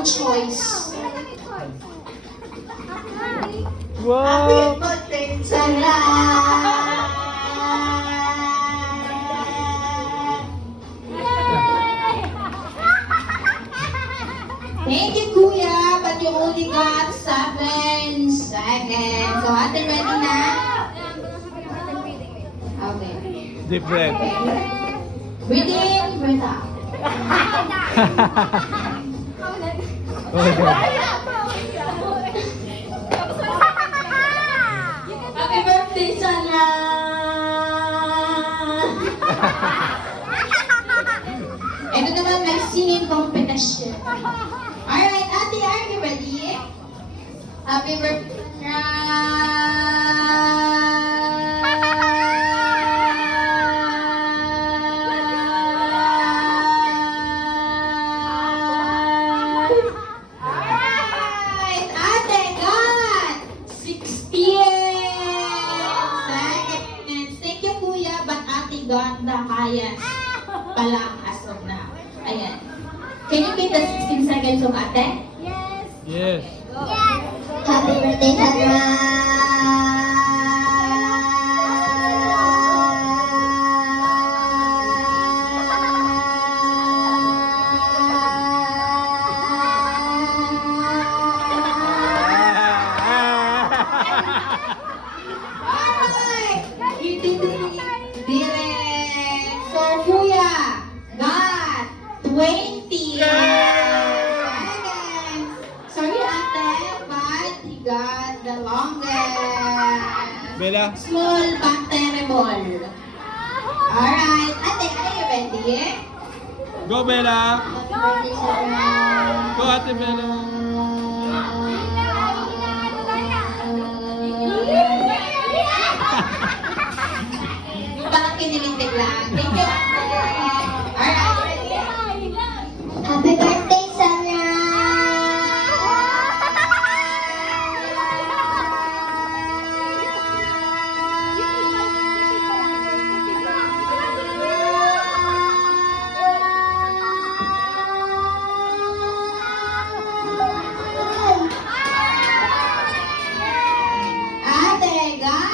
No choice. Wow! Birthday, Sarah! Thank you, Kuya, but you only got 7 seconds. So, ate, ready na? Okay. Different. Breathe in, breathe out. Happy birthday, Sana! Ito naman, may singing competition. Alright, ate, are you ready? Happy birthday, Alright, ate, got 16 seconds. Thank you, kuya, but ate got the highest palang as of now. Ayan. Can you beat the 16 seconds of ate? Yes. Happy birthday, Sandra! Alright! You did it! So, kuya, got 20 seconds. Sorry, ate, but he got the longest. Bella? Small but terrible. Alright, ate, are you ready? Go, Bella! Happy birthday, Sarah. Go, Ate Bella!